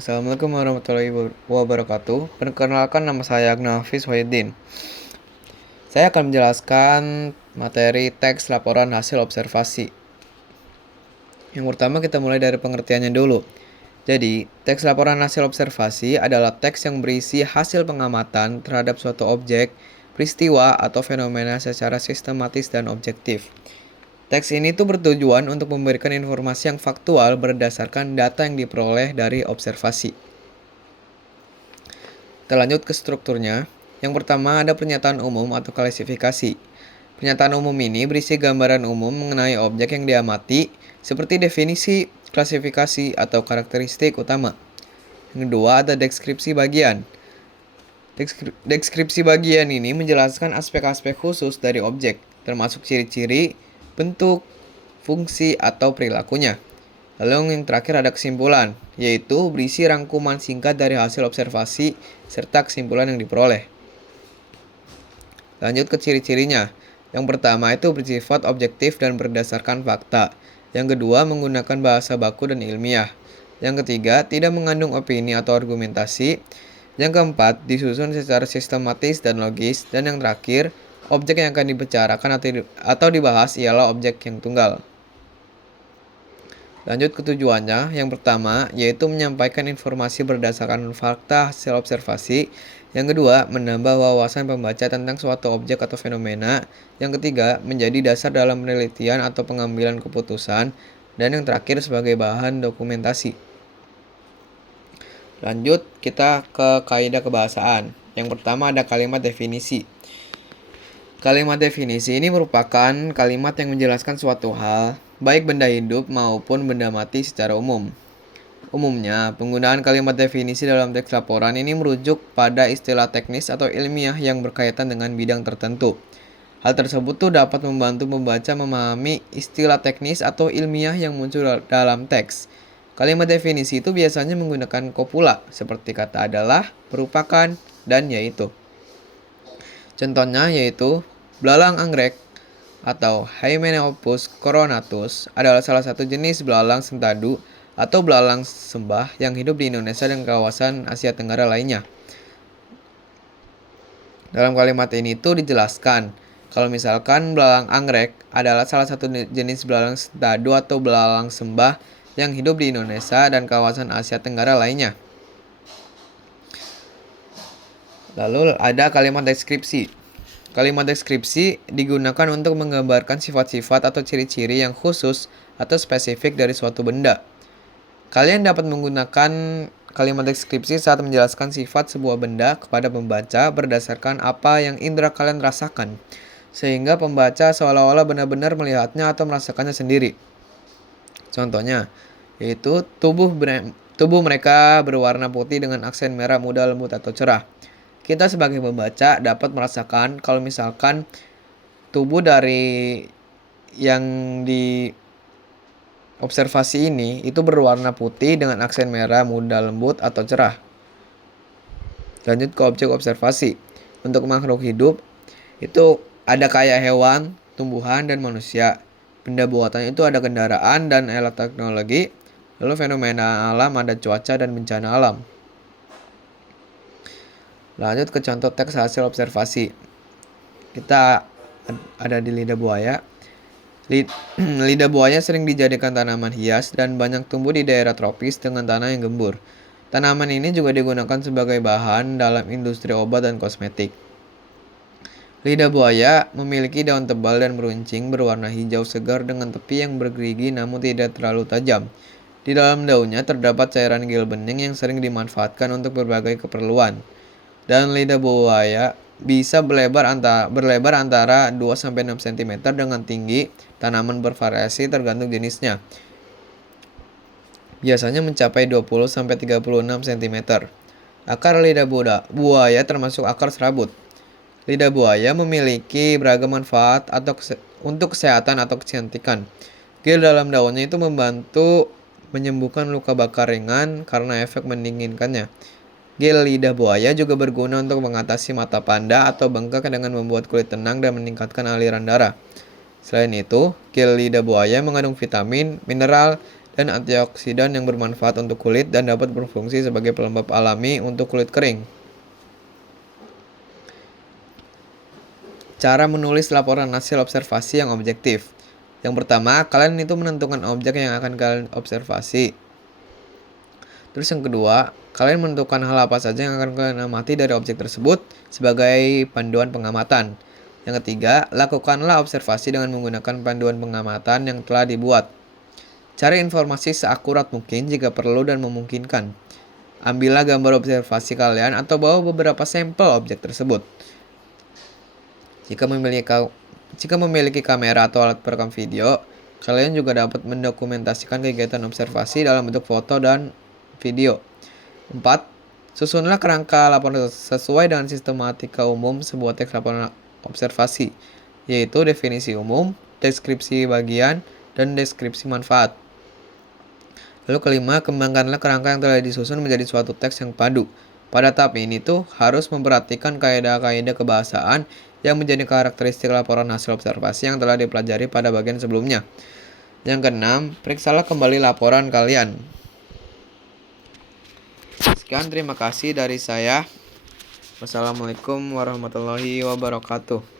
Assalamualaikum warahmatullahi wabarakatuh. Perkenalkan, nama saya Agnafiz Wahidin. Saya akan menjelaskan materi teks laporan hasil observasi. Yang pertama, kita mulai dari pengertiannya dulu. Jadi, teks laporan hasil observasi adalah teks yang berisi hasil pengamatan terhadap suatu objek, peristiwa, atau fenomena secara sistematis dan objektif. Teks ini tuh bertujuan untuk memberikan informasi yang faktual berdasarkan data yang diperoleh dari observasi. Kita lanjut ke strukturnya. Yang pertama ada pernyataan umum atau klasifikasi. Pernyataan umum ini berisi gambaran umum mengenai objek yang diamati, seperti definisi, klasifikasi, atau karakteristik utama. Yang kedua ada deskripsi bagian. Deskripsi bagian ini menjelaskan aspek-aspek khusus dari objek, termasuk ciri-ciri, bentuk, fungsi, atau perilakunya. Lalu yang terakhir ada kesimpulan, yaitu berisi rangkuman singkat dari hasil observasi serta kesimpulan yang diperoleh. Lanjut ke ciri-cirinya. Yang pertama itu bersifat objektif dan berdasarkan fakta. Yang kedua menggunakan bahasa baku dan ilmiah. Yang ketiga tidak mengandung opini atau argumentasi. Yang keempat disusun secara sistematis dan logis. Dan yang terakhir, objek yang akan dibicarakan atau dibahas ialah objek yang tunggal. Lanjut ke tujuannya. Yang pertama yaitu menyampaikan informasi berdasarkan fakta hasil observasi. Yang kedua, menambah wawasan pembaca tentang suatu objek atau fenomena. Yang ketiga, menjadi dasar dalam penelitian atau pengambilan keputusan. Dan yang terakhir sebagai bahan dokumentasi. Lanjut kita ke kaidah kebahasaan. Yang pertama ada kalimat definisi. Kalimat definisi ini merupakan kalimat yang menjelaskan suatu hal, baik benda hidup maupun benda mati secara umum. Umumnya, penggunaan kalimat definisi dalam teks laporan ini merujuk pada istilah teknis atau ilmiah yang berkaitan dengan bidang tertentu. Hal tersebut tuh dapat membantu pembaca memahami istilah teknis atau ilmiah yang muncul dalam teks. Kalimat definisi itu biasanya menggunakan kopula, seperti kata adalah, merupakan, dan yaitu. Contohnya yaitu, belalang anggrek atau Hymenopus coronatus adalah salah satu jenis belalang sentadu atau belalang sembah yang hidup di Indonesia dan kawasan Asia Tenggara lainnya. Dalam kalimat ini tuh dijelaskan kalau misalkan belalang anggrek adalah salah satu jenis belalang sentadu atau belalang sembah yang hidup di Indonesia dan kawasan Asia Tenggara lainnya. Lalu ada kalimat deskripsi. Kalimat deskripsi digunakan untuk menggambarkan sifat-sifat atau ciri-ciri yang khusus atau spesifik dari suatu benda. Kalian dapat menggunakan kalimat deskripsi saat menjelaskan sifat sebuah benda kepada pembaca berdasarkan apa yang indera kalian rasakan, sehingga pembaca seolah-olah benar-benar melihatnya atau merasakannya sendiri. Contohnya, yaitu tubuh mereka berwarna putih dengan aksen merah muda, lembut, atau cerah. Kita sebagai pembaca dapat merasakan kalau misalkan tubuh dari yang di observasi ini itu berwarna putih dengan aksen merah, muda, lembut, atau cerah. Lanjut ke objek observasi. Untuk makhluk hidup itu ada kayak hewan, tumbuhan, dan manusia. Benda buatan itu ada kendaraan dan alat teknologi. Lalu fenomena alam ada cuaca dan bencana alam. Lanjut ke contoh teks hasil observasi. Kita ada di lidah buaya. Lidah buaya sering dijadikan tanaman hias dan banyak tumbuh di daerah tropis dengan tanah yang gembur. Tanaman ini juga digunakan sebagai bahan dalam industri obat dan kosmetik. Lidah buaya memiliki daun tebal dan meruncing berwarna hijau segar dengan tepi yang bergerigi namun tidak terlalu tajam. Di dalam daunnya terdapat cairan gel bening yang sering dimanfaatkan untuk berbagai keperluan. Dan lidah buaya bisa berlebar antara 2-6 cm dengan tinggi tanaman bervariasi tergantung jenisnya. Biasanya mencapai 20-36 cm. Akar lidah buaya termasuk akar serabut. Lidah buaya memiliki beragam manfaat untuk kesehatan atau kecantikan. Gel dalam daunnya itu membantu menyembuhkan luka bakar ringan karena efek mendinginkannya. Gel lidah buaya juga berguna untuk mengatasi mata panda atau bengkak dengan membuat kulit tenang dan meningkatkan aliran darah. Selain itu, gel lidah buaya mengandung vitamin, mineral, dan antioksidan yang bermanfaat untuk kulit dan dapat berfungsi sebagai pelembab alami untuk kulit kering. Cara menulis laporan hasil observasi yang objektif. Yang pertama, kalian itu menentukan objek yang akan kalian observasi. Terus yang kedua, kalian menentukan hal apa saja yang akan kalian amati dari objek tersebut sebagai panduan pengamatan. Yang ketiga, lakukanlah observasi dengan menggunakan panduan pengamatan yang telah dibuat. Cari informasi seakurat mungkin jika perlu dan memungkinkan. Ambillah gambar observasi kalian atau bawa beberapa sampel objek tersebut. Jika memiliki kamera atau alat perekam video, kalian juga dapat mendokumentasikan kegiatan observasi dalam bentuk foto dan video. 4. Susunlah kerangka laporan sesuai dengan sistematika umum sebuah teks laporan observasi, yaitu definisi umum, deskripsi bagian, dan deskripsi manfaat. Lalu kelima, kembangkanlah kerangka yang telah disusun menjadi suatu teks yang padu. Pada tahap ini tuh harus memperhatikan kaidah-kaidah kebahasaan yang menjadi karakteristik laporan hasil observasi yang telah dipelajari pada bagian sebelumnya. Yang keenam, periksalah kembali laporan kalian. Sekian, terima kasih dari saya. Wassalamualaikum warahmatullahi wabarakatuh.